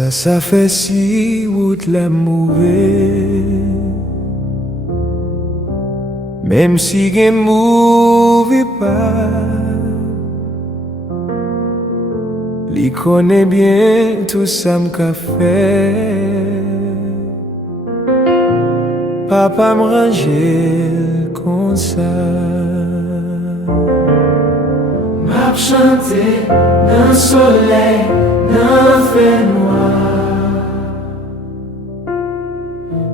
Ça fait si route la mauvais. Même si gen mauvais pas, li connaît bien tout ça m'ka fait. Papa me rangeait comme ça. M'a chanté dans le soleil, dans le fait noir.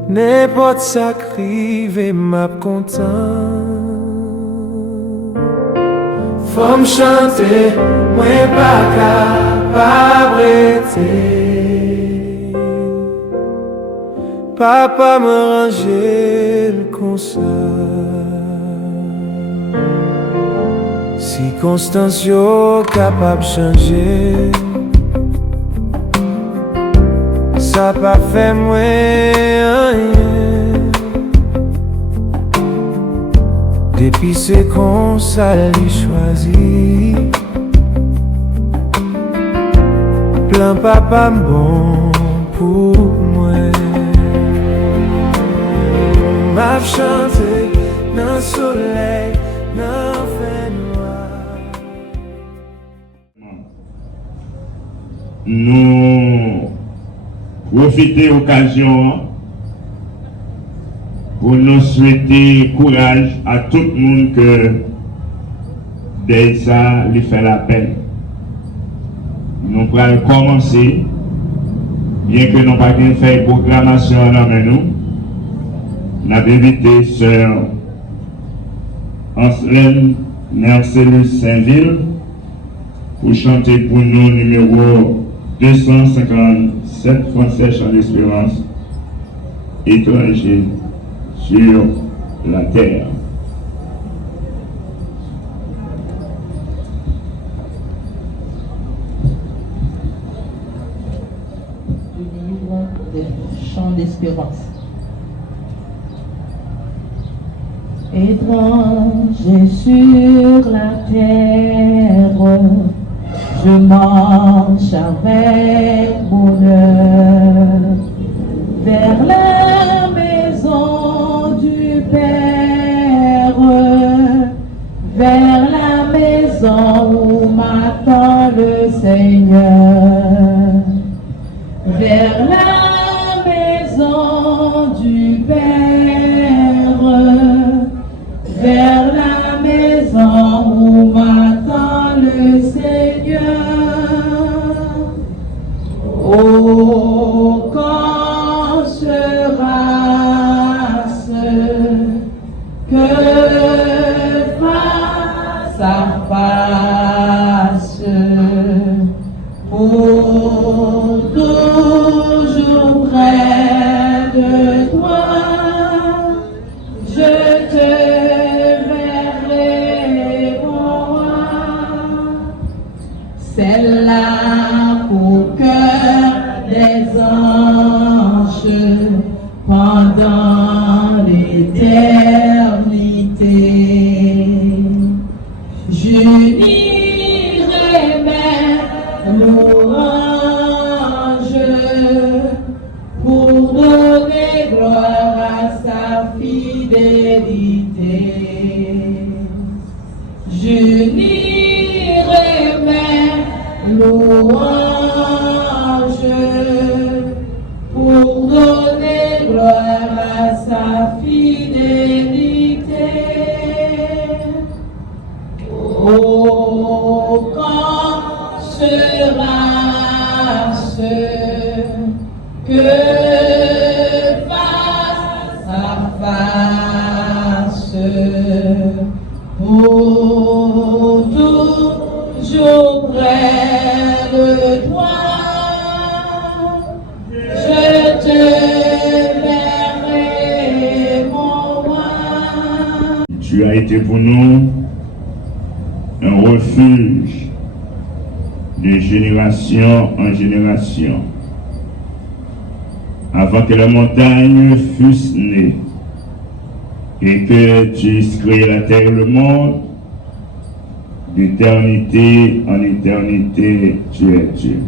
N'importe ça crive m'a content. Faut me chanter, moi pas capable d'arrêter. Papa me rangeait comme ça. Circonstances capable de changer. Ça pas fait moi rien. Depuis c'est qu'on ça lui choisi. Plein papa bon pour moi. M'a chanté dans le soleil, dans le fait noir. Nous profiter de l'occasion pour nous souhaiter courage à tout le monde que dès ça lui fait la peine. Nous allons commencer, bien que nous n'avons pas fait programmation en nous. Nous avons invité Sœur Anselme Mercellus Saint-Ville pour chanter pour nous numéro 257 Français Chant d'Espérance, étranger sur la terre. Du livre des Chants d'Espérance. Étranger sur la terre, je marche avec bonheur vers la maison du Père, vers la maison où m'attend le Seigneur, vers la maison du Père, vers la maison où m'attend le Seigneur. Oh, quand sera-ce que face à face pour toujours près de toi, je te verrai, mon roi. C'est là qu'au cœur des anges pendant l'éternité, j'unirai mes louanges pour donner gloire à sa fidélité. J'unirai mes louanges pour donner gloire à sa fidélité. Oh, quand sera-ce que face à face pour toujours près de toi, je te verrai, mon roi. Tu as été pour nous un refuge de génération en génération. Avant que la montagne fût née et que tu aies créé la terre et le monde, d'éternité en éternité, tu es Dieu.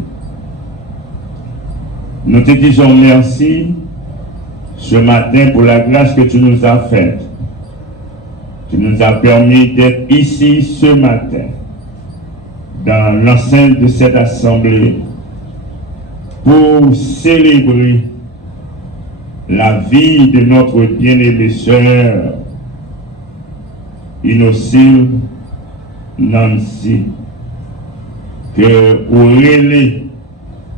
Nous te disons merci ce matin pour la grâce que tu nous as faite. Tu nous as permis d'être ici ce matin, dans l'enceinte de cette assemblée, pour célébrer la vie de notre bien-aimée sœur Innocile Nancy, que Aurélie,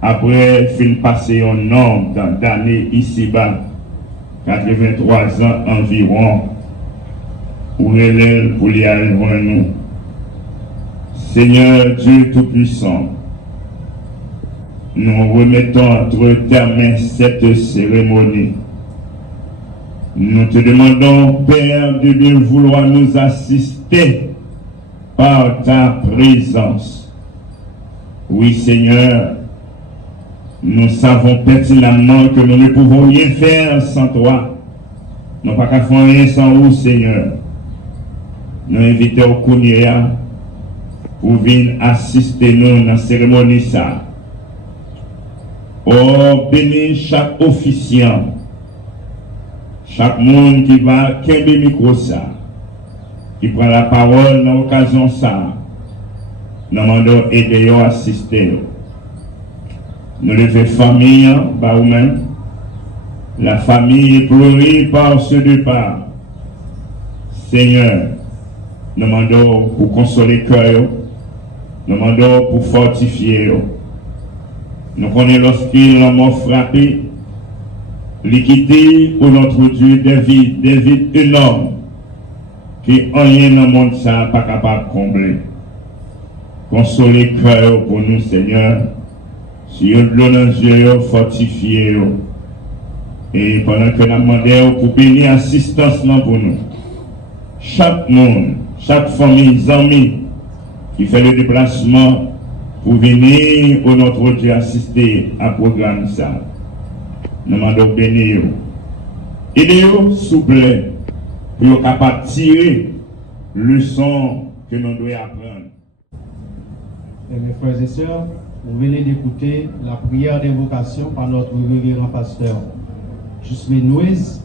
après fin passer un nombre d'années ici-bas, 83 ans environ, Aurélie pour y aller nous. Seigneur Dieu Tout-Puissant, nous remettons entre ta main cette cérémonie. Nous te demandons, Père de Dieu, vouloir nous assister par ta présence. Oui, Seigneur, nous savons pertinemment que nous ne pouvons rien faire sans toi. Nous n'avons pas qu'à faire rien sans vous, Seigneur. Nous invitons Kounia pour venir assister nous dans la cérémonie. Ça. Oh, bénis chaque officiant, chaque monde qui va kembe micro ça, qui prend la parole dans l'occasion ça, nous demandons aider à assister. Nous levons famille, par vous-même, la famille est pleurée par ce départ. Seigneur, nous demandons pour consoler le cœur, nous demandons pour fortifier. Nous connaissons lorsqu'il m'a frappé, l'équité pour notre Dieu des vies énormes, qui en rien dans le monde ça pas capable de combler. Consoler le cœur pour nous, Seigneur, si vous donnez Dieu, fortifiez. Et pendant que nous demandons pour bénir assistance pour nous, chaque monde, chaque famille, amis qui fait le déplacement pour venir pour notre Dieu assister à programme ça. Nous demandons bénir. Aidez-vous, s'il vous plaît, pour être capable de tirer le leçon que nous devons apprendre. Mes frères et sœurs, vous venez d'écouter la prière d'invocation par notre révérend pasteur Jusme Nouez.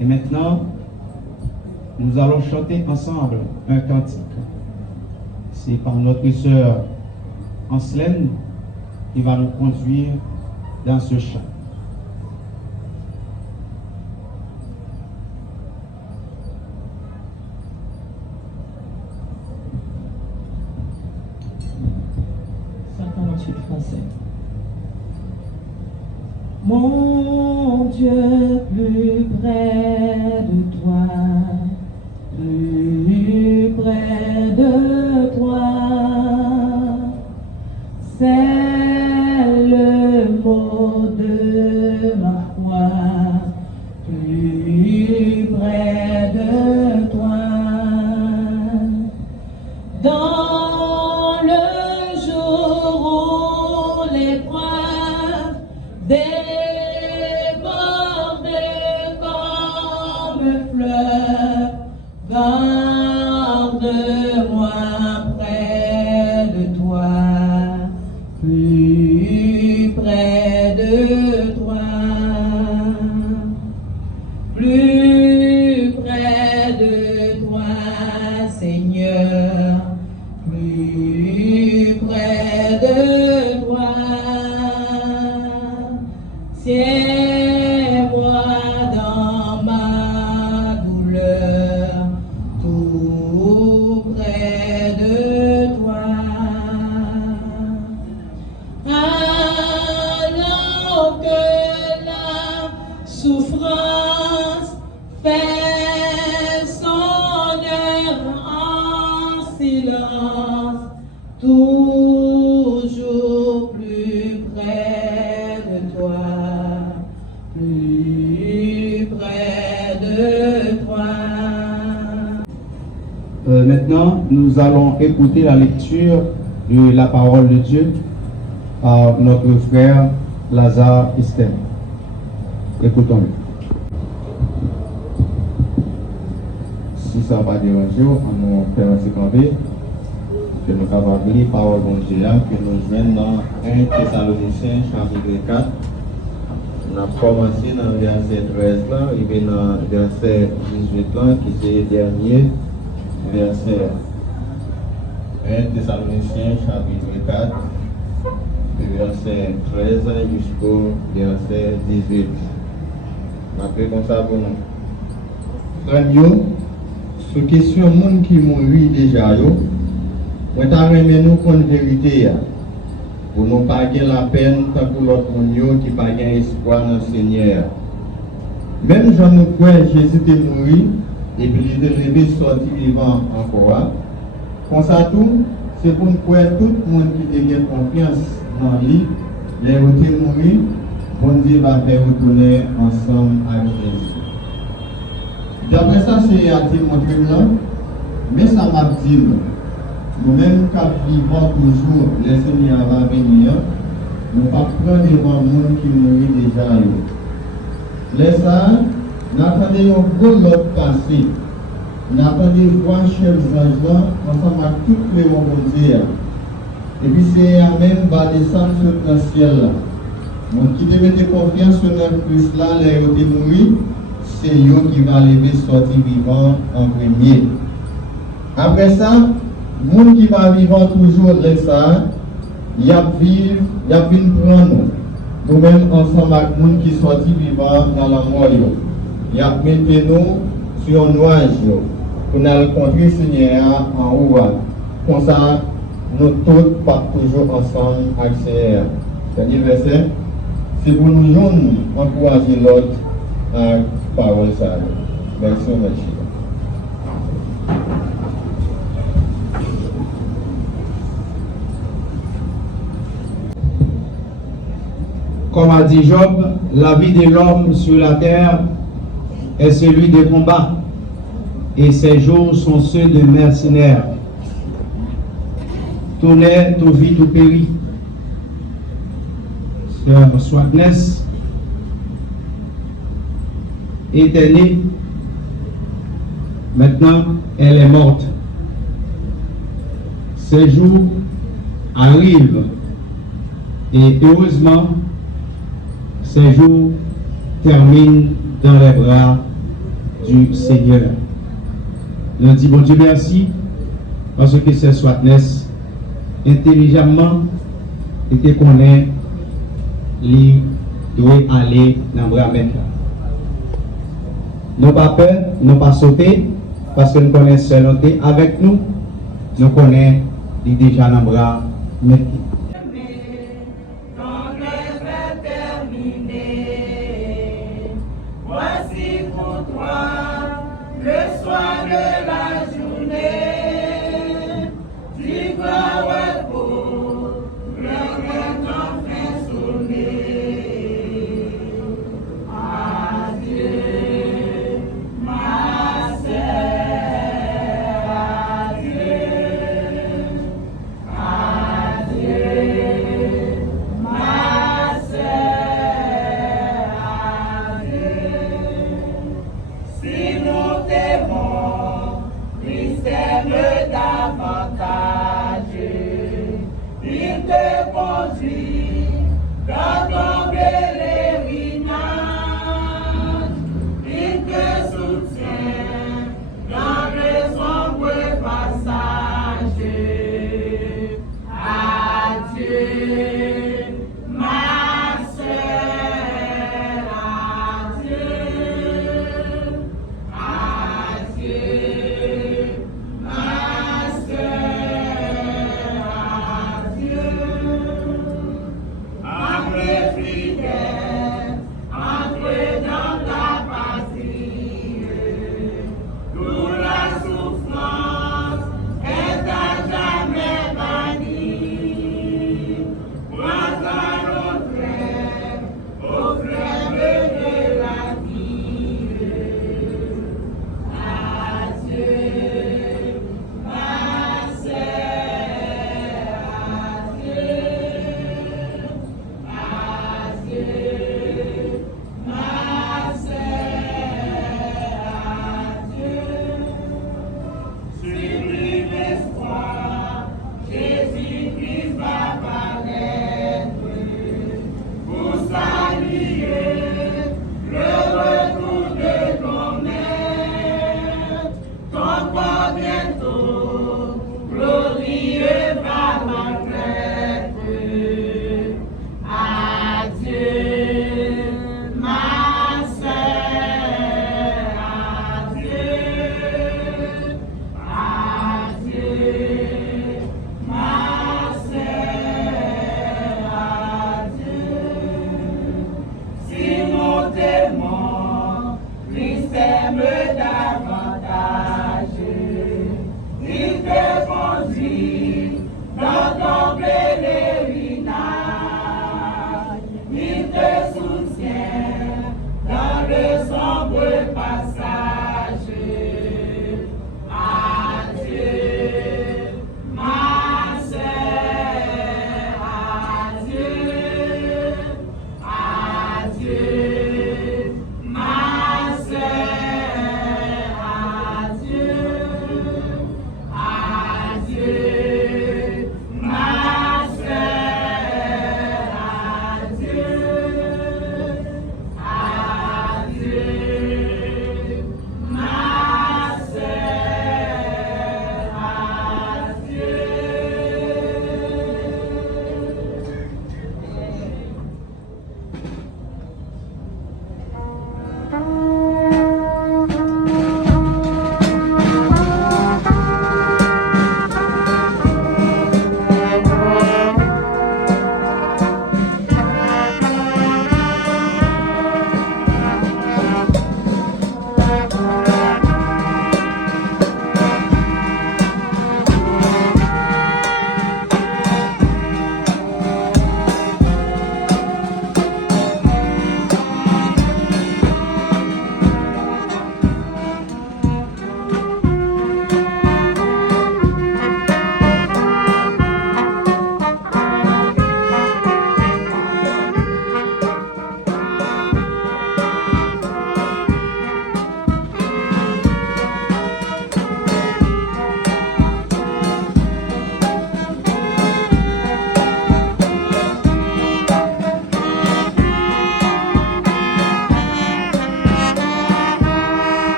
Et maintenant, nous allons chanter ensemble un cantique. C'est par notre sœur Anselme qui va nous conduire dans ce chant. Français. Mon Dieu, plus près de toi, plus près de toi, c'est le mot de ma foi, plus près de toi. Dans le jour où l'épreuve déborde comme fleuve, garde-moi près de toi, plus près de toi, plus près de toi, Seigneur, plus près de toi. Tiens-moi dans ma douleur, tout près de toi. Alors que la souffrance fait son œuvre en silence, toujours plus près de toi, plus près de toi. Maintenant, nous allons écouter la lecture de la parole de Dieu par notre frère Lazare Esther. Écoutons-le. Si ça va déranger, on va faire un camper. que nous capables de lire parole de Dieu que nous joignons dans 1 Thessaloniciens chapitre 4. On a commencé dans le verset 13 là, et dans le verset 18 là, qui est le dernier verset. 1 Thessaloniciens chapitre 4, verset 13 jusqu'au verset 18. Après comme ça pour nous. Frère, sur question de monde qui mourut déjà, moi t'aimerais nous connaître la vérité pour nous pas gagner la peine tant que l'autre monde qui pas gagner espoir dans le Seigneur. Même Jean nous croit Jésus est mort et puis il est levé sorti vivant encore. Comme ça tout, c'est pour nous croire tout le monde qui a confiance dans lui, les est mort, bon Dieu va faire retourner ensemble avec Jésus. D'après ça, c'est à dire mon là, mais ça m'a dit, nous-mêmes qui vivons toujours, le Seigneur va venir, nous ne pouvons pas prendre devant le monde qui mourit déjà. Laisse ça, nous attendons un gros lot passé. Nous attendons voir chef anges ensemble avec toutes les mondes. Et puis c'est à même va descendre dans le ciel. Donc qui devait de confiance sur notre Christ là, les ont mourir. C'est eux qui va lever sortir vivant en premier. Après ça, le monde qui va vivant toujours de ça, il y a venu prendre nous-mêmes ensemble avec le monde qui sortit vivant dans la mort. Il y a mis nous sur un nuage pour nous rencontrer le Seigneur en haut. Comme ça, nous tous partons toujours ensemble avec le Seigneur. C'est-à-dire, verset, c'est pour nous jeunes encourager l'autre à parole ça. Merci, merci. Comme a dit Job, la vie de l'homme sur la terre est celui de combat, et ses jours sont ceux de mercenaires. Tout naît, tout vit, tout périt. Sœur Swartness était née, maintenant elle est morte. Ces jours arrivent, et heureusement, ces jours terminent dans les bras du Seigneur. Nous disons bon Dieu merci, parce que c'est Swartness intelligemment et qu'on est, il doit aller dans le bras maintenant. Nous pas peur, nous pas sauter, parce que nous connaissons seul avec nous, nous connaissons déjà dans le bras maintenant. Adieu.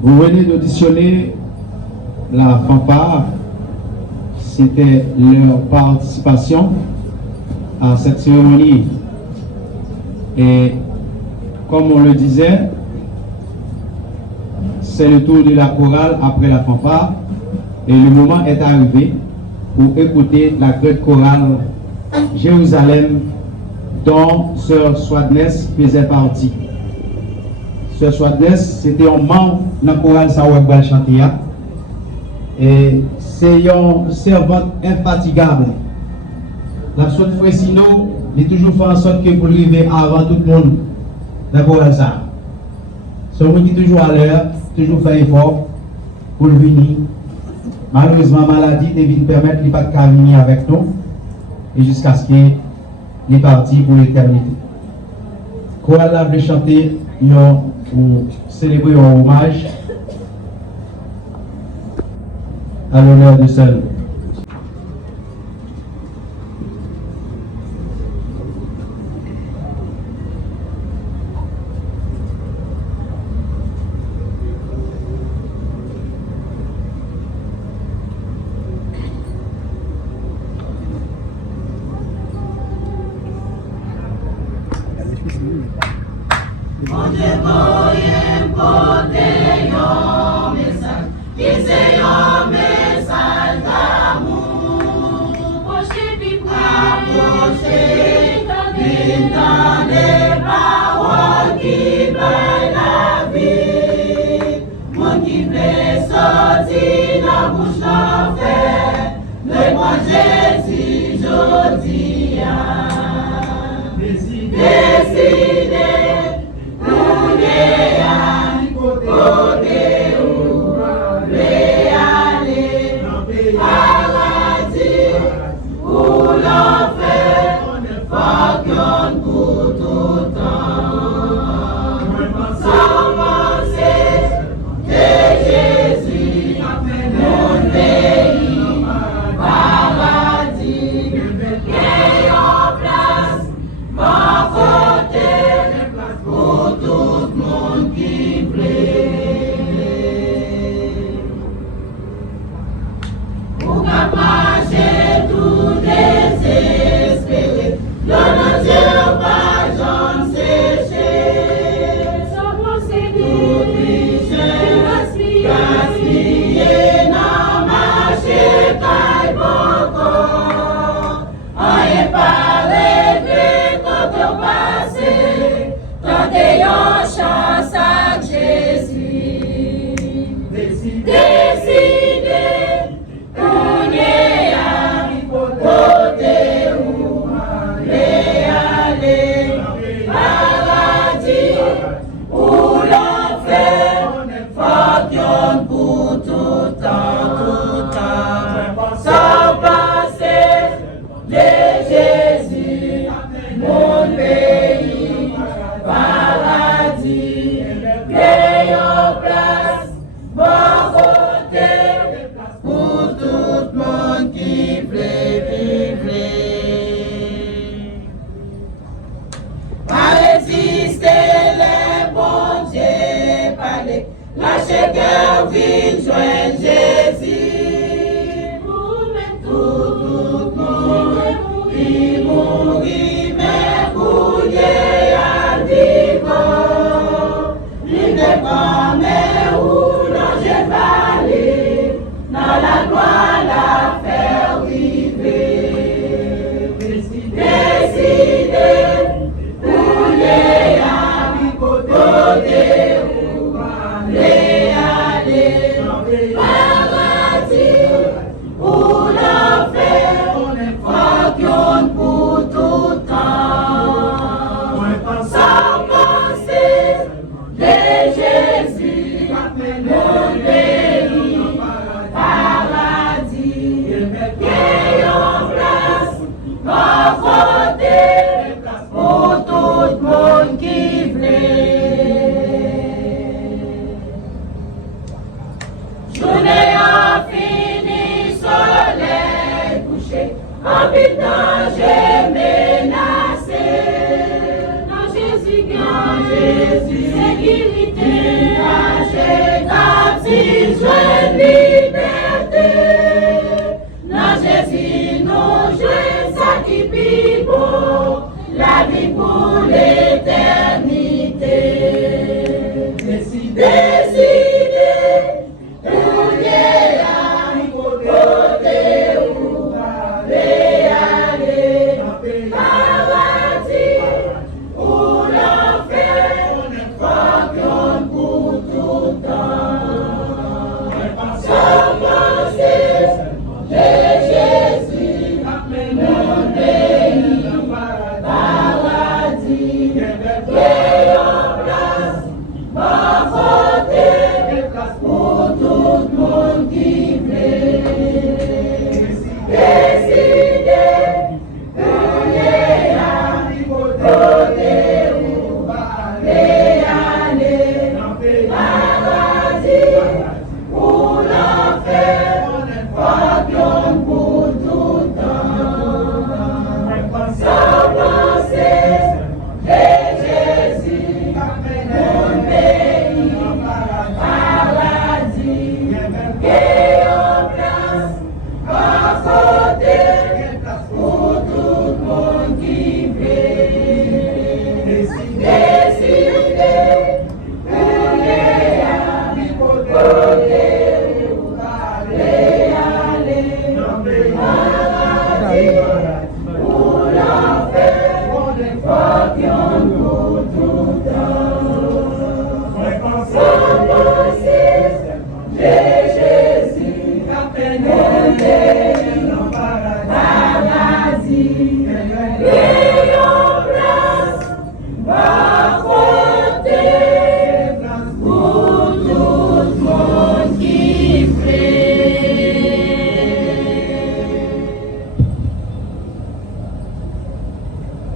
Vous venez d'auditionner la fanfare, c'était leur participation à cette cérémonie. Et comme on le disait, c'est le tour de la chorale après la fanfare et le moment est arrivé pour écouter la grande chorale Jérusalem dont Sœur Swadness faisait partie. Sœur Swadness, c'était un membre de la chorale Sawak Chantia et c'est une servante infatigable. La sorte Fresino, il a toujours fait en sorte que pour arriver avant tout le monde dans la chorale ça. C'est un qui est toujours à l'heure, toujours fait effort pour venir Malheureusement, maladie est venue permettre de ne pas venir avec nous et jusqu'à ce qu'il est parti pour l'éternité. Chorale a voulu chanter pour célébrer un hommage à l'honneur de seul.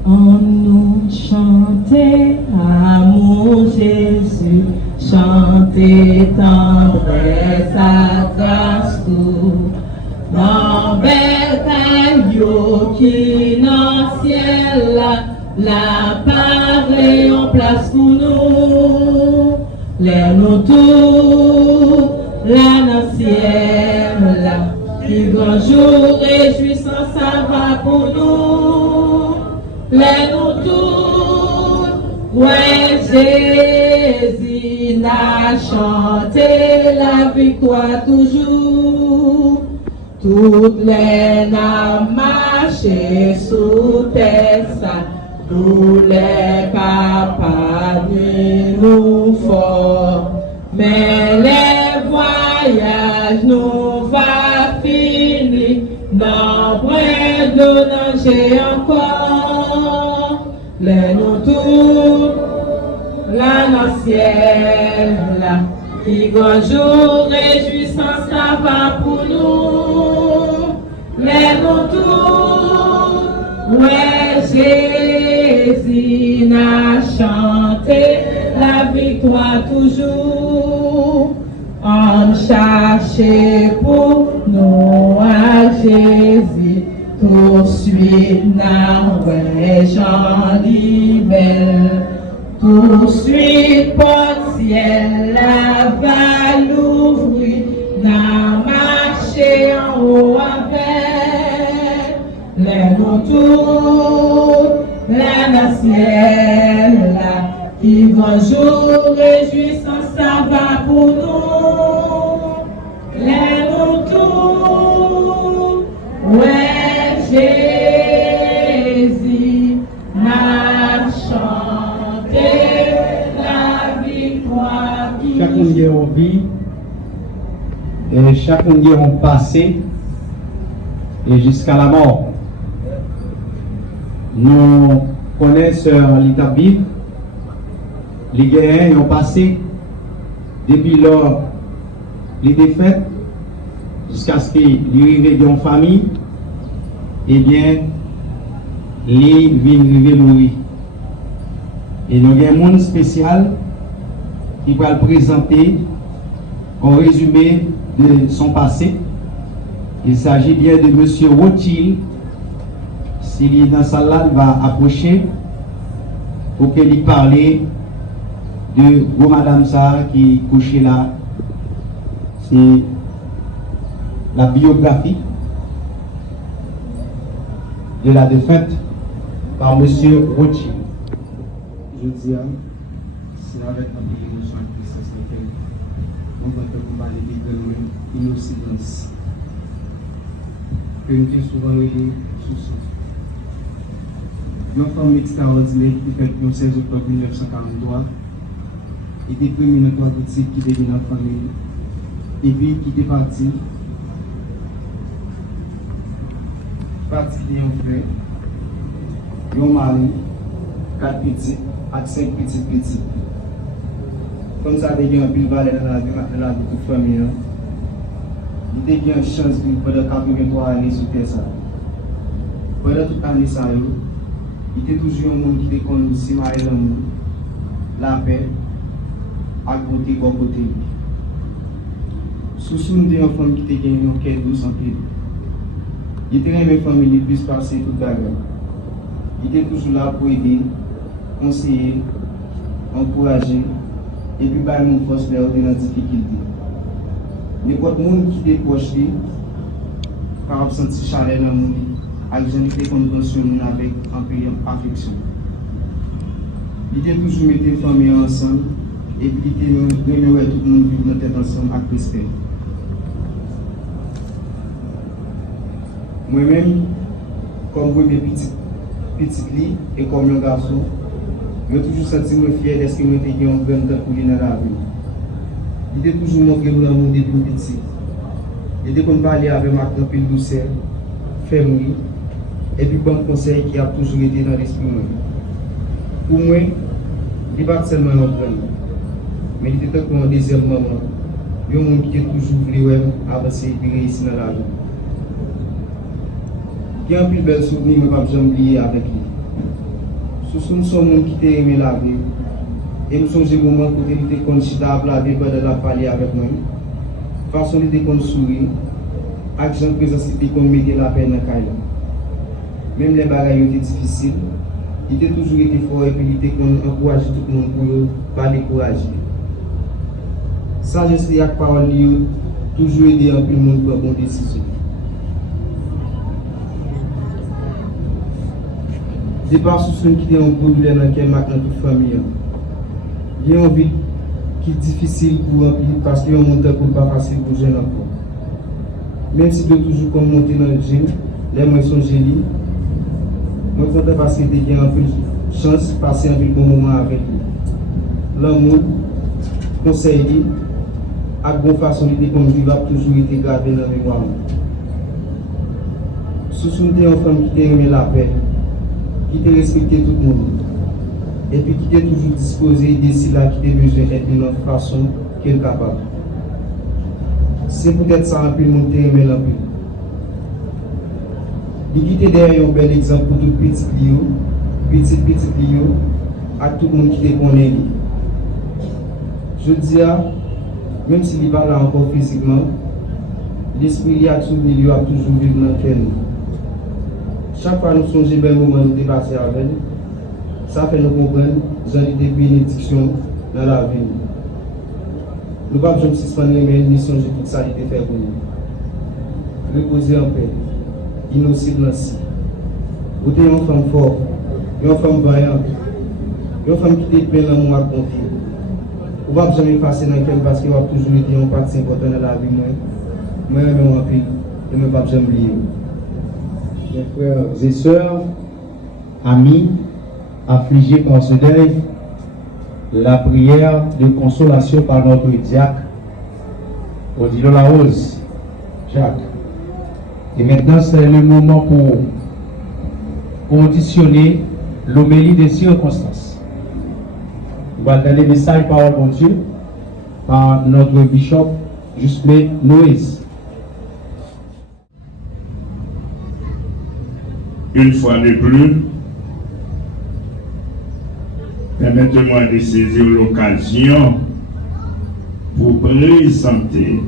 On nous chantait amour Jésus, chantait tendresse à grâce tout. Dans bel caillou qui dans le ciel la paraît en place pour nous. Les nous tout, là dans le ciel là, qui grand jour réjouissant ça va pour nous. Les nous tous, ouais Jésus n'a chanté la victoire toujours. Toutes les n'a marché sous terre ça, tous les papas nous fort. Mais les voyages nous va finir, dans point de danger encore. Les nous tous, là dans le ciel, là, qui grand jour réjouissant ça va pour nous. Les nous tous, ouais Jésus n'a chanté la victoire toujours. On cherchait pour nous à Jésus, tout de suite n'a ouais Jean l'hiver. Tout de suite porte ciel la va l'ouvrir, n'a marché en haut avec les retours, la ciel là, qui vont jour réjouissant ça va pour nous. Les retours, ouais Jésus m'a chanté la victoire. Chacun de nos vies, et chacun de nos passé, et jusqu'à la mort. Nous connaissons l'état Bible, les guerres ont passé depuis lors les défaites jusqu'à ce qu'ils arrivent dans une famille, et bien, les vivent mourir. Et nous avons un monde spécial qui va le présenter en résumé de son passé. Il s'agit bien de M. Rothschild. S'il est dans sa salle, il va approcher pour qu'il parle de Madame Sarah qui est couchée là. C'est la biographie de la défunte par M. Rothschild. Je dis, c'est avec un peu d'émotion et de tristesse on va te parler de l'innocence. Que nous avons souvent réglé sous souffle. Une femme extraordinaire qui fait le 16 octobre 1943 était prémonitoire boutique qui devient dans la famille. Et puis qui était parti de un frère, un mari, 4 petits, avec 5 petits. Comme ça, il y a un pile valeur dans la vie de la famille. Il y a une chance pendant 83 années sur terre. Pendant toute l'année, il était toujours un monde qui était connu si mal l'amour, la paix, à côté, bon côté. Sous une des enfants qui était gagné un cœur doux en pied. Il était dans une famille qui puisse passer toute la guerre. Il était toujours là pour aider, conseiller, encourager, et puis par mon force dans la difficulté. N'importe monde qui était proche de lui, par sentir chaleur dans le monde, avec les gens qui étaient avec un peu d'affection. Il était toujours mettre les familles ensemble, et puis il était tout le monde vivre dans tête ensemble avec respect. Moi-même, comme premier petit lit et comme un garçon, je toujours senti fier de ce que je suis en train de couler dans la vie. Il était toujours montré l'amour depuis petit. Il était comme parler avec ma tante pile douceur, ferme, et puis bon conseil qui a toujours été dans l'esprit. Pour moi, il n'est pas seulement un grand, mais il était comme un deuxième maman. Il y a un monde qui est toujours voulu avancer et réussir dans la vie. Il y a un plus bel souvenir, mais je ne vais pas oublier avec lui. Ce sont ceux qui ont aimé la vie. Et nous sommes des moments où il était considérable à la parler avec moi. Façon de sourire, action présence qui comme mettre la peine dans le cahier. Même les bagailles étaient difficiles, il était toujours été fort et puis il était encouragé tout le monde pour pas décourager. Sagesse et parole toujours aider un peu le monde pour bonne décision. C'est pas ce qui est un problème dans lequel maintenant toute famille. Il y a une vie qui est difficile pour remplir parce qu'il y a un monde qui n'est pas facile pour jeune encore. Même si je toujours comme monter dans le gym, les moyens sont génies. Moi, je suis parce que j'ai un peu de chance de passer un bon moment avec lui. L'amour, conseil, à bonne façon de comme il va toujours été gardé dans la mémoire. Ce sont des enfants qui ont aimé la paix, qui ont respecté tout le monde, et puis qui est toujours disposé d'ici là qui est besoin d'être d'une autre façon qu'elle est capable. C'est peut-être ça un peu le monde qui aimé la paix. Il était derrière un bel exemple pour tout petit Lio, à tout le monde qui te connaît. Je dis, même s'il n'est pas là encore physiquement, l'esprit a toujours vécu dans le cœur. Chaque fois que nous songeons bel moment de passer avec elle, ça fait nous comprendre que nous avons des bénédictions dans la vie. Nous ne pouvons pas suspendre mais nous songer tout ça qui était fait pour nous. Reposer en paix. Innocent aussi. Vous êtes une femme forte, une femme vaillante, une femme qui est pleine d'amour à compter. Vous ne pouvez jamais passer dans quelqu'un parce qu'il va toujours été une partie importante dans la vie. Moi, je me rappelle et je ne vais pas jamais oublier. Mes frères et sœurs, amis, affligés par ce deuil, la prière de consolation par notre diacre, Odilo Larose, Jacques. Et maintenant, c'est le moment pour auditionner l'homélie des circonstances. On va donner le message parole de Dieu par notre bishop, Jusme Noïse. Une fois de plus, permettez-moi de saisir l'occasion pour présenter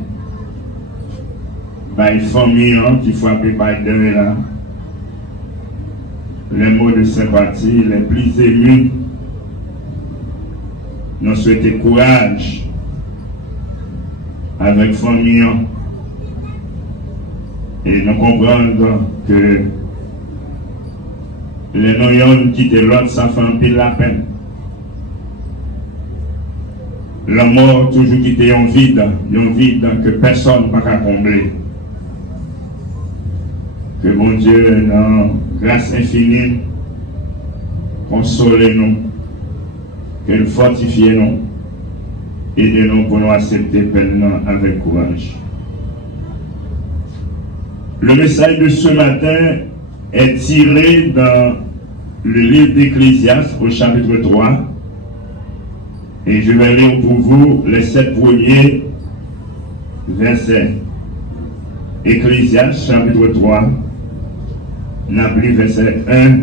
les familles qui frappent par là les mots de sympathie les plus émus. Nous souhaitons courage avec les familles et nous comprenons que les noyons qui étaient l'autre, ça fait un peu la peine. La mort toujours qui était un vide que personne ne peut combler. Que mon Dieu, dans grâce infinie, console-nous, qu'il fortifie nous, aide-nous pour nous accepter pleinement avec courage. Le message de ce matin est tiré dans le livre d'Ecclésiaste au chapitre 3 et je vais lire pour vous les 7 premiers versets. Ecclésiaste chapitre 3, n'appelez verset 1,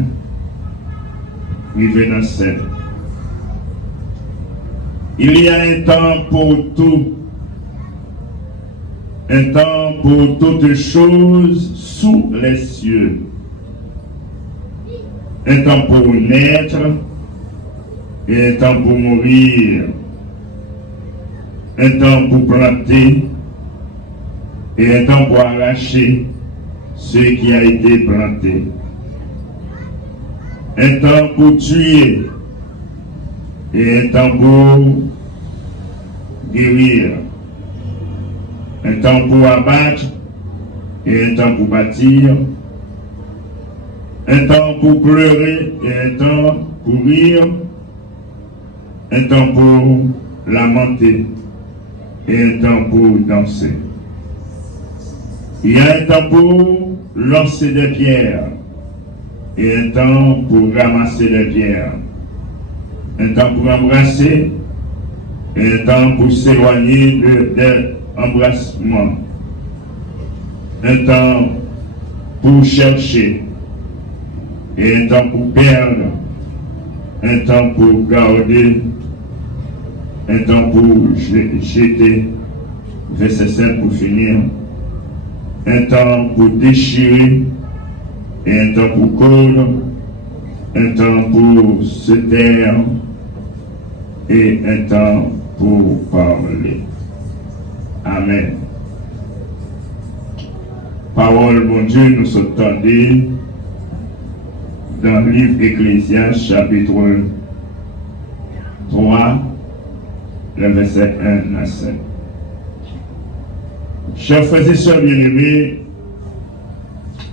arrivé dans 7. Il y a un temps pour tout, un temps pour toutes choses sous les cieux. Un temps pour naître et un temps pour mourir. Un temps pour planter et un temps pour arracher ce qui a été planté. Un temps pour tuer et un temps pour guérir. Un temps pour abattre et un temps pour bâtir. Un temps pour pleurer et un temps pour rire. Un temps pour lamenter et un temps pour danser. Il y a un temps pour lancer des pierres et un temps pour ramasser des pierres. Un temps pour embrasser et un temps pour s'éloigner de l'embrassement. Un temps pour chercher et un temps pour perdre. Un temps pour garder. Un temps pour jeter. Verset 7 pour finir. Un temps pour déchirer et un temps pour coudre, un temps pour se taire et un temps pour parler. Amen. Parole, mon Dieu, nous sommes tendus dans le livre Ecclésiaste, chapitre 3, le verset 1 à 5. Chers frères et sœurs bien-aimés,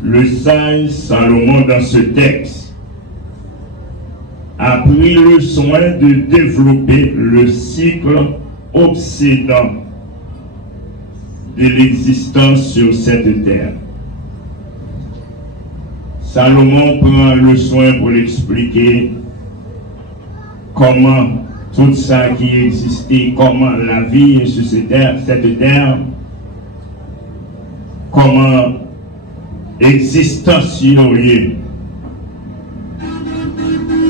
le sage Salomon dans ce texte a pris le soin de développer le cycle obsédant de l'existence sur cette terre. Salomon prend le soin pour l'expliquer comment tout ça qui existait, comment la vie sur cette terre, comment existence y aurait.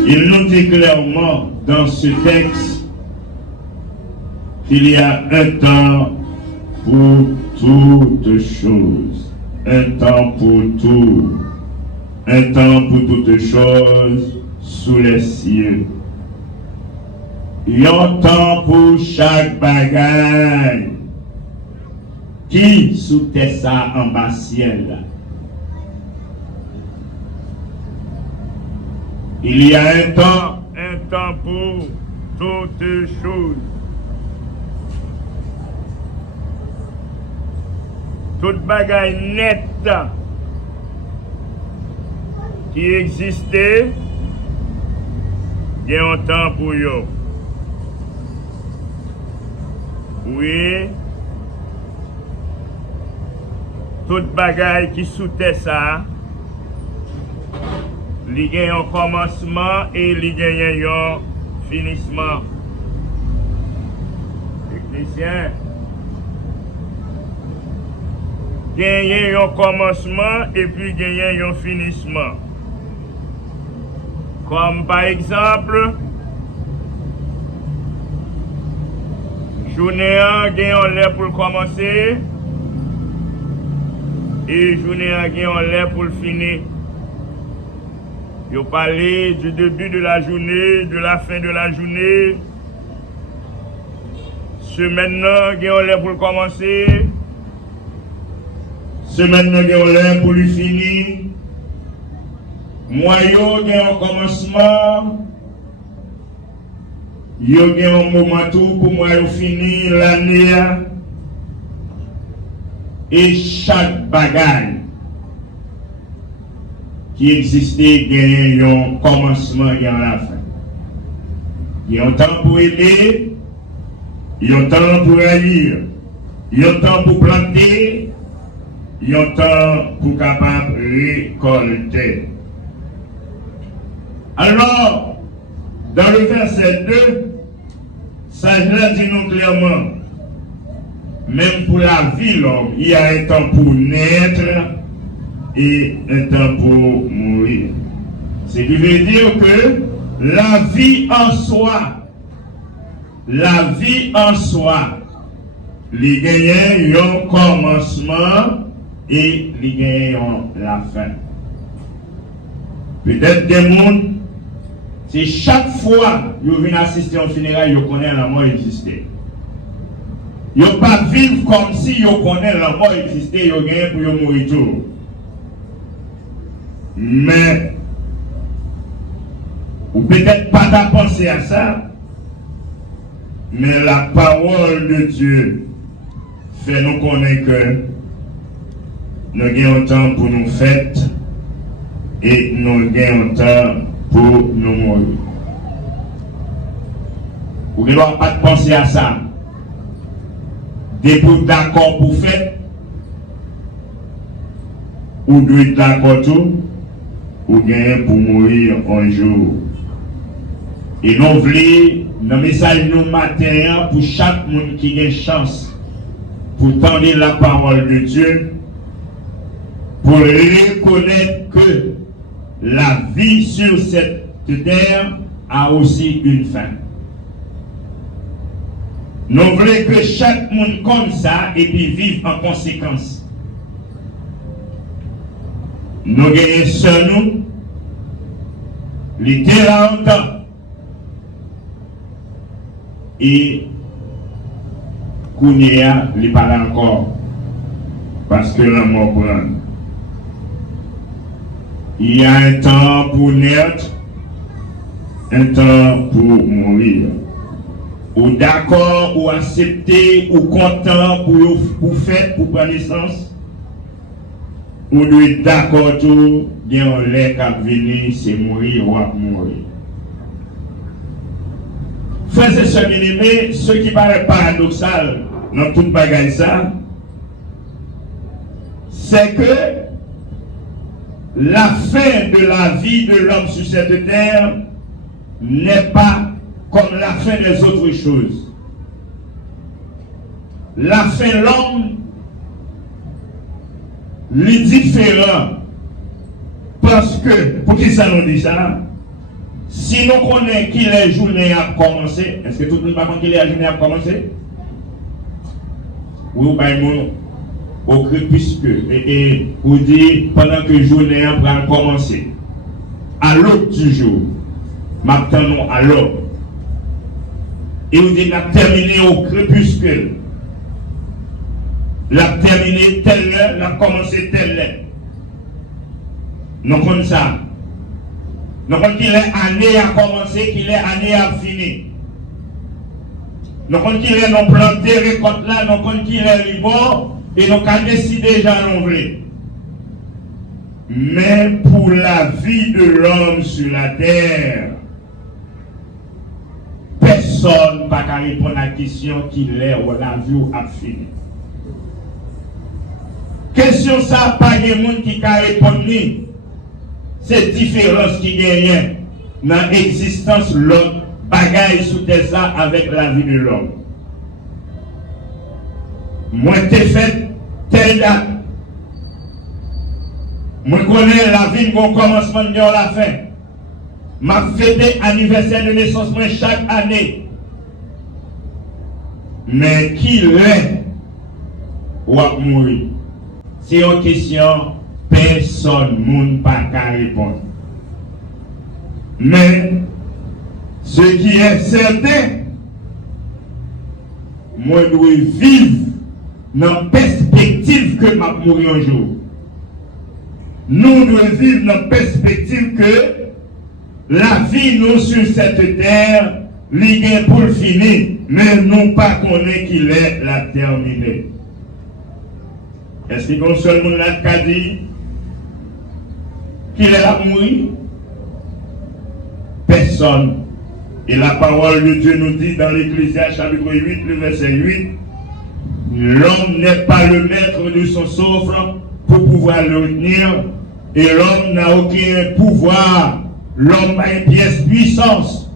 Il nous dit clairement dans ce texte qu'il y a un temps pour toutes choses, un temps pour tout, un temps pour toutes choses sous les cieux. Il y a un temps pour chaque bagaille. Qui sous-tait ça en bas ciel? Il y a un temps pour toutes choses. Toute bagaille nette qui existait, il y a un temps pour eux. Oui. Toute bagaille qui sous-tait ça, il y a un commencement et il y a un finissement. Technicien. Il y a un commencement et puis il y a un finissement. Comme par exemple, journée 1, il y a un lait pour commencer. Et journée a l'air pour le finir. Ils parlé du début de la journée, de la fin de la journée. Semaine a l'air pour le commencer. Semaine a l'air pour le finir. Moyo a un commencement. Il y a un moment tout pour moi finir l'année. Et chaque bagaille qui existait, il y a un commencement et la fin. Il y a un temps pour aimer, il y a un temps pour haïr, il y a un temps pour planter, il y a un temps pour capable récolter. Alors, dans le verset 2, ça dit nous clairement, même pour la vie, l'homme, il y a un temps pour naître et un temps pour mourir. Ce qui veut dire que la vie en soi, il y a un commencement et il y a la fin. Peut-être des mondes, c'est chaque fois que vous venez assister au funérail, vous connaissez la mort exister. Ils ne pas vivre comme si ils connaissent la mort exister, ils gagnent pour mourir tout. Mais, ou peut-être pas d'à penser à ça, mais la parole de Dieu fait nous connaître que nous avons un temps pour nous fêter et nous gagnons temps pour nous mourir. Vous ne doit pas penser à ça. Des pour d'accord pour faire, ou doit d'accord tout, ou gagner pour mourir un jour. Et nous voulons, dans le message nous matin, pour chaque monde qui a une chance, pour tendre la parole de Dieu, pour reconnaître que la vie sur cette terre a aussi une fin. Nous voulons que chaque monde comme ça et puis vive en conséquence. Nous gagnons sur nous, les terres longtemps. Et Kounia ne parle encore parce que la mort prend. Il y a un temps pour naître, un temps pour mourir. Ou d'accord, ou accepter, ou content pour faire, pour prendre naissance. Ou doit être d'accord tout, bien l'air qui venir, c'est mourir ou à mourir. Frères et sœurs bien-aimés, ce qui paraît paradoxal dans toute bagaille ça, c'est que la fin de la vie de l'homme sur cette terre n'est pas comme la fin des autres choses. La fin de l'homme est différent parce que, pour qui ça nous dit ça? Si nous connaissons qui les journées a commencé, est-ce que tout le monde va connaître qui les journées a commencé? Oui, ou pas au crépuscule. Et vous dites pendant que la journée a commencé. À l'aube du jour. Maintenant, à l'aube. Et vous dites, a terminé au crépuscule. L'a terminé telle heure, l'a commencé telle heure. Nous comme ça. Nous comme qu'il est année à commencer, qu'il est année à finir. Nous comme qu'il est non planté, récolte là, nous comme qu'il est ribord, et nous avons décidé déjà l'enlever. Mais pour la vie de l'homme sur la terre, personne ne va répondre à la question qu'il est ou la vie a fini. Question ça, pas de monde qui a répondu. C'est différence qui gagne dans l'existence de l'homme, bagaille sous ça avec la vie de l'homme. Moi, t'ai fait telle date. Moi, connais la vie de mon commencement de la fin. Ma fête anniversaire de naissance moi chaque année. Mais qui l'est ou a mourir? C'est une question, personne ne peut pas répondre. Mais ce qui est certain, moi je dois vivre dans la perspective que je vais mourir un jour. Nous devons vivre dans la perspective que la vie nous sur cette terre, l'idée pour le finir, mais nous pas connaître qu'il est la terminée. Est-ce qu'il y a un seul monde là qui a dit qu'il est là pour mourir? Personne. Et la parole de Dieu nous dit dans l'Ecclésiaste chapitre 8, le verset 8, l'homme n'est pas le maître de son souffle pour pouvoir le retenir, et l'homme n'a aucun pouvoir. L'homme a une pièce puissance,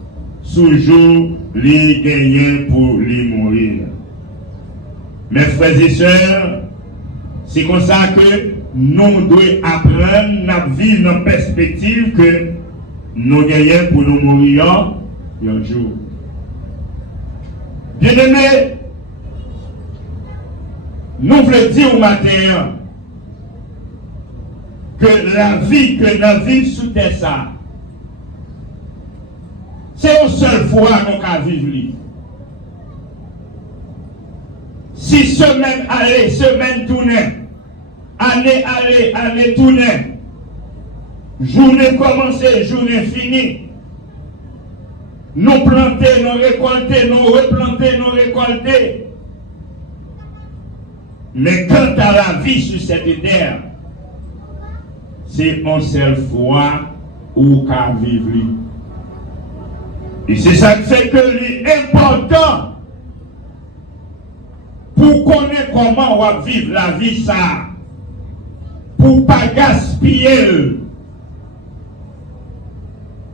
toujours les gagner pour les mourir. Mes frères et sœurs, c'est comme ça que nous devons apprendre à vivre dans la perspective que nous gagnons pour nous mourir un jour. Bien aimé, nous voulons dire au matin que la vie que nous vivons sous terre, ça, c'est une seule fois qu'on peut vivre. 6 semaines aller, semaine tourner. Année aller, année tourner. Journée commencée, journée finie. Nous planter, nous récolter, nous replanter, nous récolter. Mais quant à la vie sur cette terre, c'est une seule fois ou qu'à vivre. Et c'est ça qui fait que l'important pour connaître comment on va vivre la vie ça, pour ne pas gaspiller.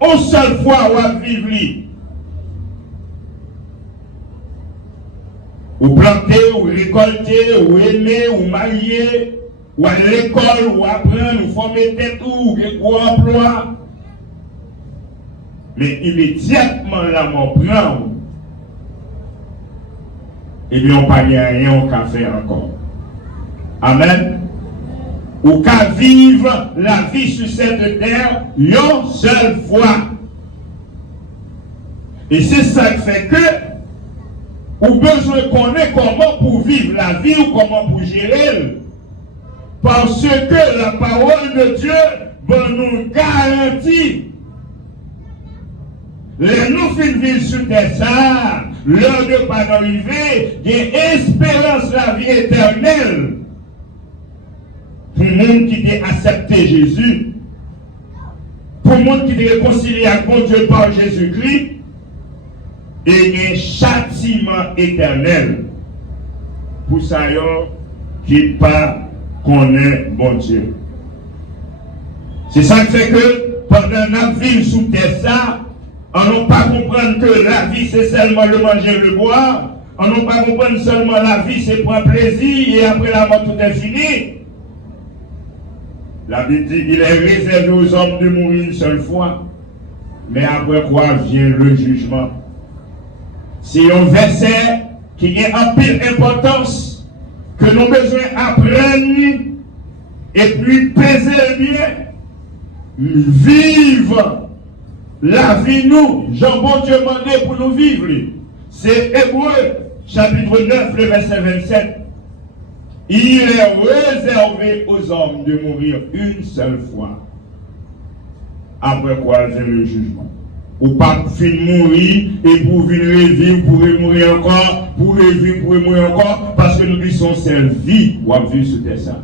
Une seule fois on va vivre. Ou planter, ou récolter, ou aimer, ou marier, ou à l'école, ou apprendre, ou former tête, ou gros emploi. Mais immédiatement la mort prend, et bien on n'a pas rien qu'à faire encore. Amen. Ou qu'à vivre la vie sur cette terre une seule fois. Et c'est ça qui fait que ou besoin de connaître comment pour vivre la vie ou comment pour gérer. Parce que la parole de Dieu nous garantit. Les nous finissons vivre sur terre ça, l'heure de pas d'arriver, il y a espérance la vie éternelle. Pour le monde qui a accepté Jésus, pour le monde qui est réconcilié avec Dieu par Jésus-Christ, et un châtiment éternel pour ça qui pas connaît bon Dieu. C'est ça qui fait que pendant notre vie sous terre ça, on n'a pas comprendre que la vie c'est seulement le manger et le boire, on n'a pas comprendre seulement la vie c'est pour un plaisir et après la mort tout est fini. La Bible dit qu'il est réservé aux hommes de mourir une seule fois, mais après quoi vient le jugement. C'est un verset qui a en pile importance, que nous avons besoin d'apprendre et puis peser bien, vivre la vie nous, Jean-Bon Dieu demandé pour nous vivre. C'est Hébreux, chapitre 9, le verset 27. Il est réservé aux hommes de mourir une seule fois. Après quoi vient le jugement. Ou pas finir mourir et pour venir revivre, pour mourir encore, pour revivre, pour mourir encore, parce que nous disons c'est vie ou à vivre sur terre ça.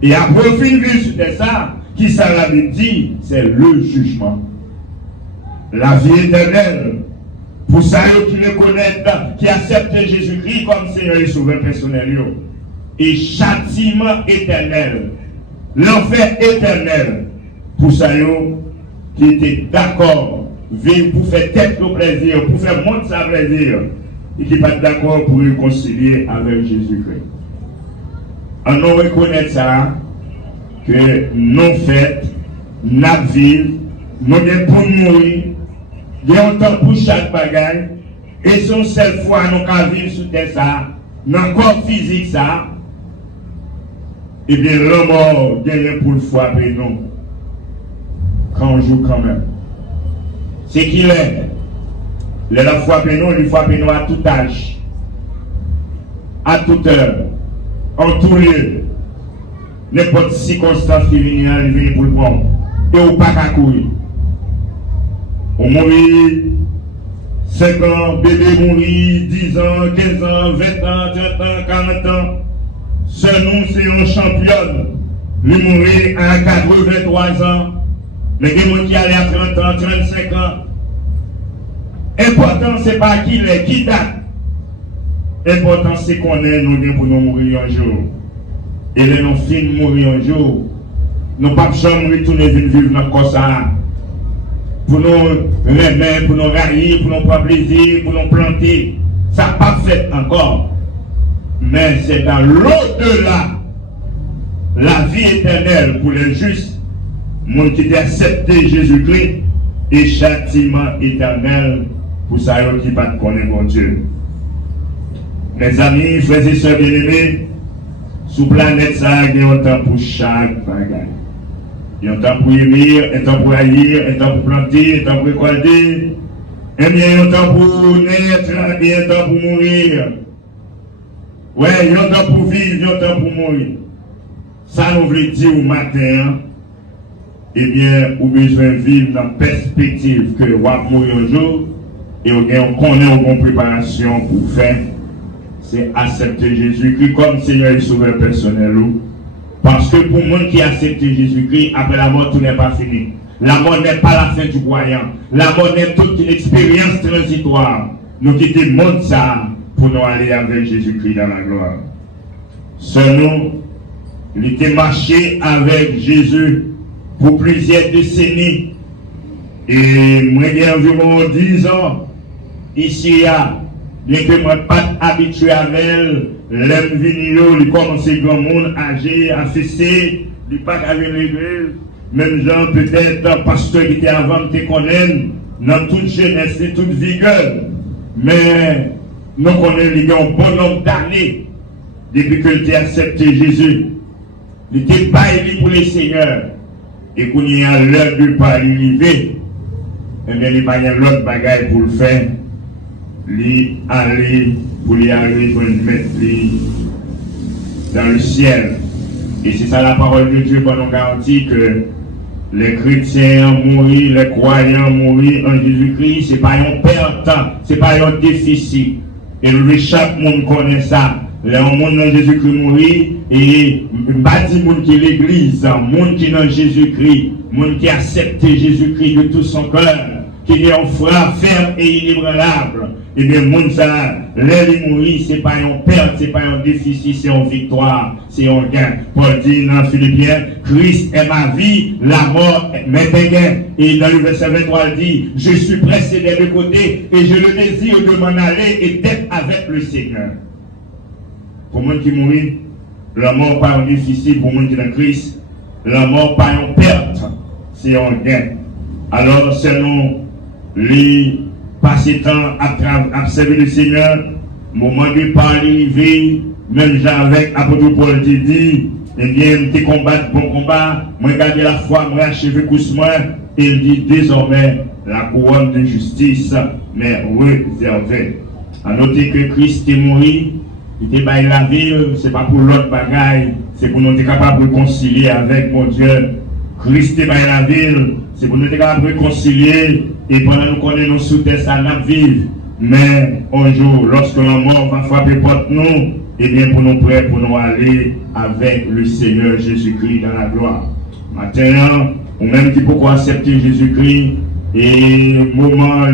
Et après finir sur terre ça, qui ça la Bible dit, c'est le jugement. La vie éternelle. Pour ça, qui le connaissent, qui acceptent Jésus-Christ comme Seigneur et Sauveur personnel. Et châtiment éternel. L'enfer éternel. Pour ça, qui était d'accord, vivre pour faire tête au plaisir, pour faire monde sa plaisir, et qui n'est pas d'accord pour réconcilier avec Jésus-Christ. On nous reconnaît ça, que nous faits, nous vivons, nous sommes pour mourir, il y a un temps pour chaque bagaille, et son seule fois nous avons vivre sur terre ça, dans le corps physique ça, et bien la mort gagne pour le frapper nous. Quand on joue quand même. C'est qu'il est. La frappe nous à tout âge, à toute heure, en tout lieu. N'importe circonstance qui vient, il vient pour le prendre. Et au pas qu'à courir. On mourit 5 ans, bébé mourit 10 ans, 15 ans, 20 ans, 30 ans, 40 ans. Seul nous, c'est un champion. Lui mourit à 83 ans. Les gens qui allaient à 30 ans, 35 ans. Important, c'est pas qui est, qui date. Important, c'est qu'on est, nous, pour nous mourir un jour. Et les nous finissons de mourir un jour. Nous pas jamais retourner vivre dans le corps ça. Pour nous remettre, pour nous railler, pour nous prendre plaisir, pour nous planter. Ça n'a pas fait encore. Mais c'est dans l'au-delà. La vie éternelle pour les justes. Monde qui a accepté Jésus-Christ et châtiment éternel pour ça qui ne pas connaître mon Dieu. Mes amis, frères et sœurs bien-aimés, sous planète ça, il y a un temps pour chaque bagage. Il y a un temps pour aimer, un temps pour haïr, un temps pour planter, un temps pour récolter. Et bien, il y a un temps pour naître et un temps pour mourir. Ouais, il y a un temps pour vivre, il y a un temps pour mourir. Ça nous veut dire au matin, eh bien, vous avez besoin de vivre dans la perspective que vous allez mourir un jour et vous connaissez une bonne préparation pour faire. C'est accepter Jésus-Christ comme Seigneur et Sauveur personnel Parce que pour le monde qui a accepté Jésus-Christ, après la mort, tout n'est pas fini. La mort n'est pas la fin du croyant. La mort n'est toute une expérience transitoire. Nous quittons le monde ça pour nous aller avec Jésus-Christ dans la gloire. Selon, il était marché avec Jésus pour plusieurs décennies. Et moi, j'ai environ 10 ans ici, bien que moi pas habitué avec elle, l'aime venir, il commence grand monde âgé, à fesser, il pas avec l'église. Même gens peut-être pasteur qui était avant te connaître, dans toute jeunesse et toute vigueur. Mais nous connaissons un bon nombre d'années depuis qu'il a accepté Jésus. Il était baillé pour les seigneurs. Et qu'on y a l'heure de pas arriver, et bien il n'y a pas l'autre bagaille pour le faire. Il aller pour y arriver pour le mettre dans le ciel. Et c'est ça la parole de Dieu pour nous garantir que les chrétiens mourir, les croyants mourir en Jésus-Christ, ce n'est pas un perte, ce n'est pas un déficit. Et chaque monde connaît ça. Le monde dans Jésus-Christ mourir, et pas dit monde qui est l'église, monde qui est dans Jésus-Christ, monde qui a accepté Jésus-Christ de tout son cœur, qui est un frère ferme et inébranlable. Et bien, monde ça, l'air mourir, ce n'est pas une perte, ce n'est pas un déficit, c'est une victoire, c'est un gain. Paul dit dans Philippiens, Christ est ma vie, la mort m'est un gain. Et dans le verset 23, il dit, je suis pressé des deux côtés et je le désire de m'en aller et d'être avec le Seigneur. Pour moi qui mourit, la mort pas un déficit, pour moi qui est dans Christ, la mort pas une perte, c'est un gain. Alors, selon les passer temps à servir le Seigneur, moment de pas arriver, même avec apôtre Paul qui dit, eh bien, tu combattre bon combat, moi garder la foi, moi achever couche-moi, et il dit désormais la couronne de justice m'est réservée. À noter que Christ est mort, il était baillé la ville, c'est pas pour l'autre bagaille, c'est pour nous être capables de réconcilier avec mon Dieu. Christ est baillé la ville, c'est pour nous être capables de réconcilier. Et pendant nous connaissons nous sous terre, ça n'a vivre. Mais un jour, lorsque la mort va frapper porte nous, et bien pour nous prêts, pour nous aller avec le Seigneur Jésus-Christ dans la gloire. Maintenant, ou même qui peut accepter Jésus-Christ, et moment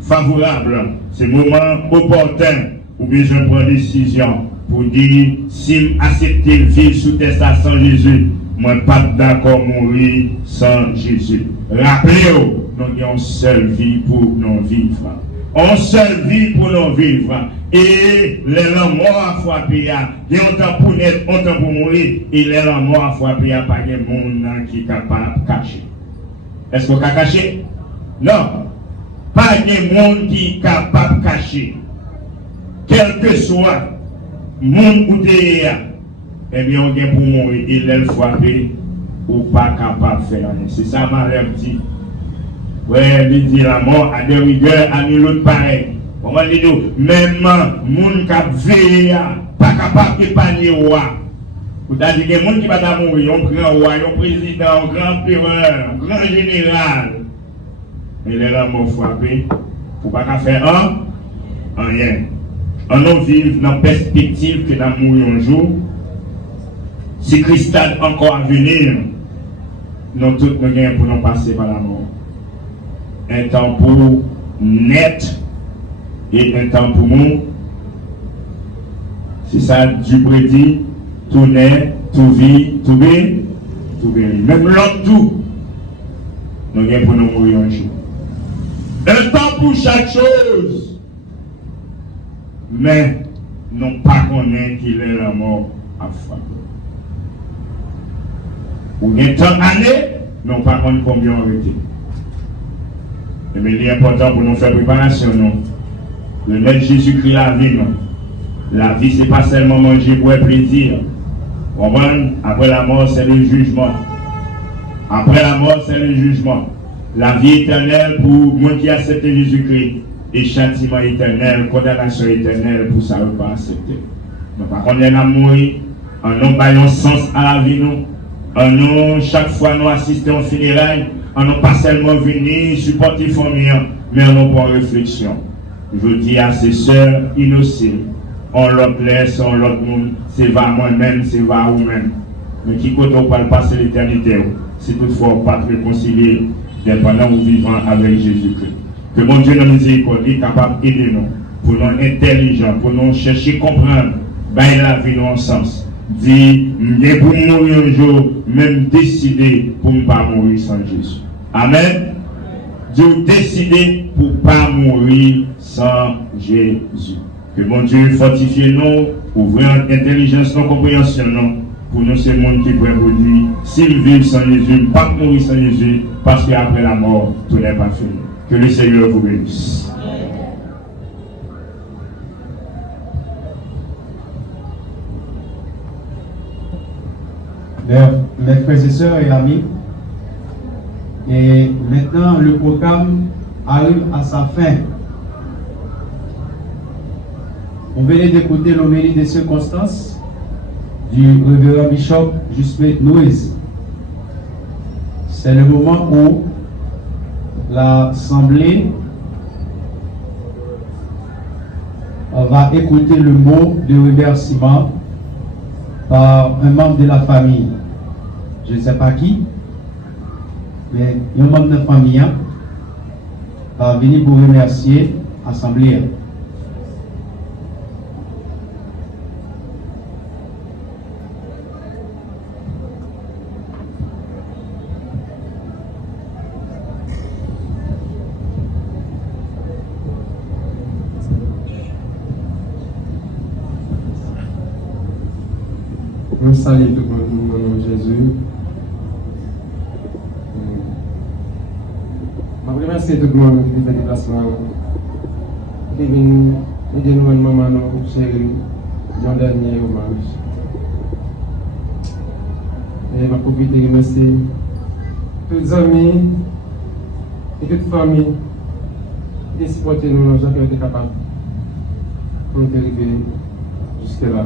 favorable, c'est moment opportun, ou bien je prends décision pour dire, si accepter le vivre sous terre sans Jésus, moi pas d'accord mourir sans Jésus. Rappelez-vous, nous avons une seule vie pour nous vivre. Une seule vie pour nous vivre. Et les morts à frapper, il y a un temps pour naître, un temps pour mourir. Et les morts à frapper, il n'y a pas de monde qui est capable de cacher. Est-ce qu'on peut cacher? Non. Pas de monde qui est capable de cacher. Quel que soit le monde où tu es, eh bien, on est pour mourir. Et les frapper, ou pas capable de faire rien. C'est ça ma rêve dit. Ouais, il dit la mort à des rigueurs, à nul autre pareil. Comment dit nous? Même moun qui veille, pas capable d'épargner le roi. Vous avez dit que les gens qui va mourir, un grand roi, un président, un grand empereur, un grand général. Mais les gens m'ont frappé. Pour pas faire rien. On nous vit dans la perspective que nous mourons un jour. Si Christ a encore à venir, nous tous nous gagnons pour nous passer par la mort. Un temps pour net et un temps pour nous. C'est ça, Dieu prédit, tout naît, tout vit, tout bien, tout bien. Même l'homme tout, nous gagnons pour nous mourir un jour. Un temps pour chaque chose. Mais nous pas connaître qu'il est la mort à foi. Ou bien tant d'années, nous pas connaître combien on été. Mais il est important pour nous faire préparation. Le mettre Jésus-Christ la vie. Non? La vie, ce n'est pas seulement manger pour plaisir. Après la mort, c'est le jugement. Après la mort, c'est le jugement. La vie éternelle pour moi qui accepte Jésus-Christ. Et châtiment éternel, condamnation éternelle pour ça ne pas accepter. Donc, par contre, on a mourir, on n'a pas sens à la vie. Nous, chaque fois nous assistons aux funérailles, on n'a pas seulement venu supporter la famille, mais on n'a pas réflexion. Je dis à ces sœurs innocentes, on l'autre laisse, on l'autre monde, c'est va moi-même, c'est va vous-même. mais qui côté on parle passer l'éternité, si toutefois pas réconcilier pendant nous vivant avec Jésus-Christ. Que mon Dieu dans miséricorde est capable d'aider nous, pour nous intelligents, pour nous chercher à comprendre, la vie dans un sens. Dit, pour mourir un jour, même décider pour ne pas mourir sans Jésus. Amen. Dieu décider pour ne pas mourir sans Jésus. Que mon Dieu fortifie nous, ouvrir l'intelligence, nos compréhension, pour nous, c'est le monde qui pourrait vous dire, s'ils vivent sans Jésus, ne pas mourir sans Jésus, parce qu'après la mort, tout n'est pas fini. Que le Seigneur vous bénisse. Mes frères et sœurs et amis, et maintenant le programme arrive à sa fin. On venait d'écouter l'homélie des circonstances du révérend Bishop Jusme Noise. C'est le moment où l'Assemblée va écouter le mot de remerciement par un membre de la famille. Je ne sais pas qui, mais un membre de la famille va venir pour remercier l'Assemblée. Je salue tout le monde au nom de Jésus. Je remercie tout le monde qui fait des déplacements, qui vient aider nous, maman, chérie, dans le dernier hommage. Et je profite de remercier tous les amis et toute famille qui ont supporté nous dans chaque été capable pour nous arriver jusque-là.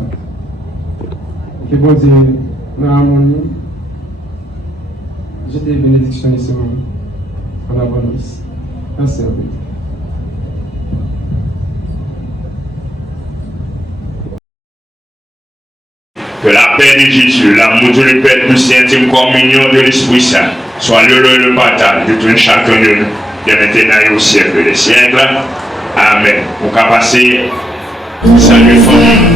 Que bon Dieu, dans l'harmonie, j'étais bénédiction ici en abondance. Merci à vous. Que la paix de Jésus, l'amour de le Père, plus intime communion de l'Esprit Saint, soit l'heureux et le partage de tout chacun de nous, de maintenant et au siècle des siècles. Amen. On va passer. Salut famille.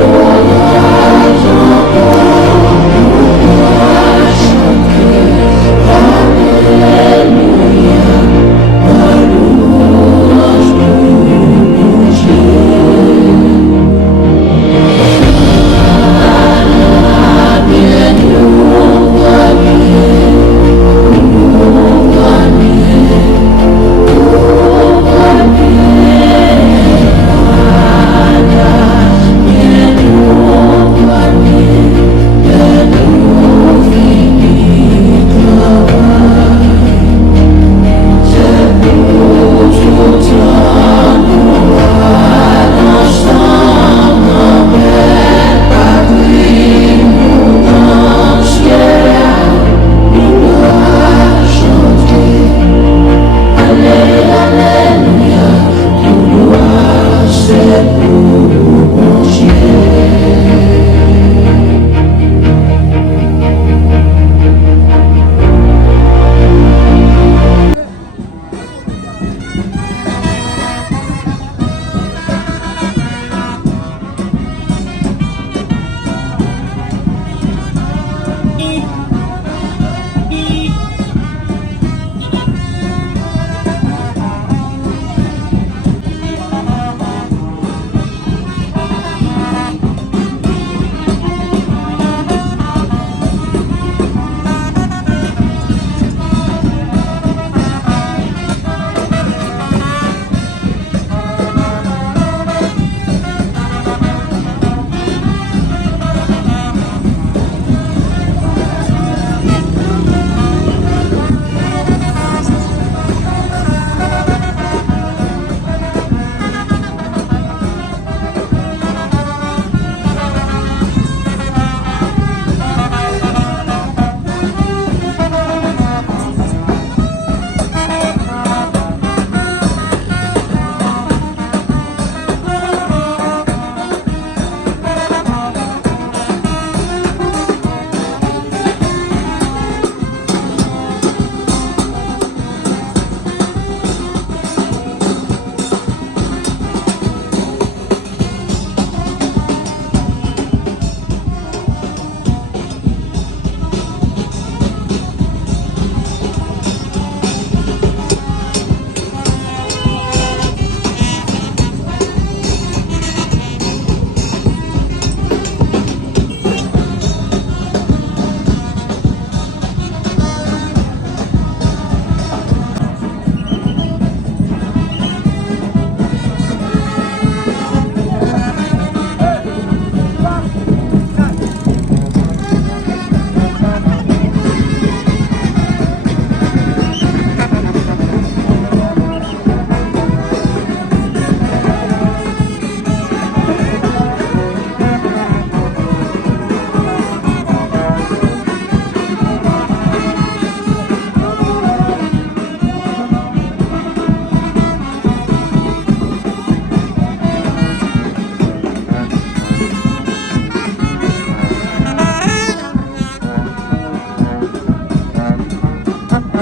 Oh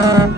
dans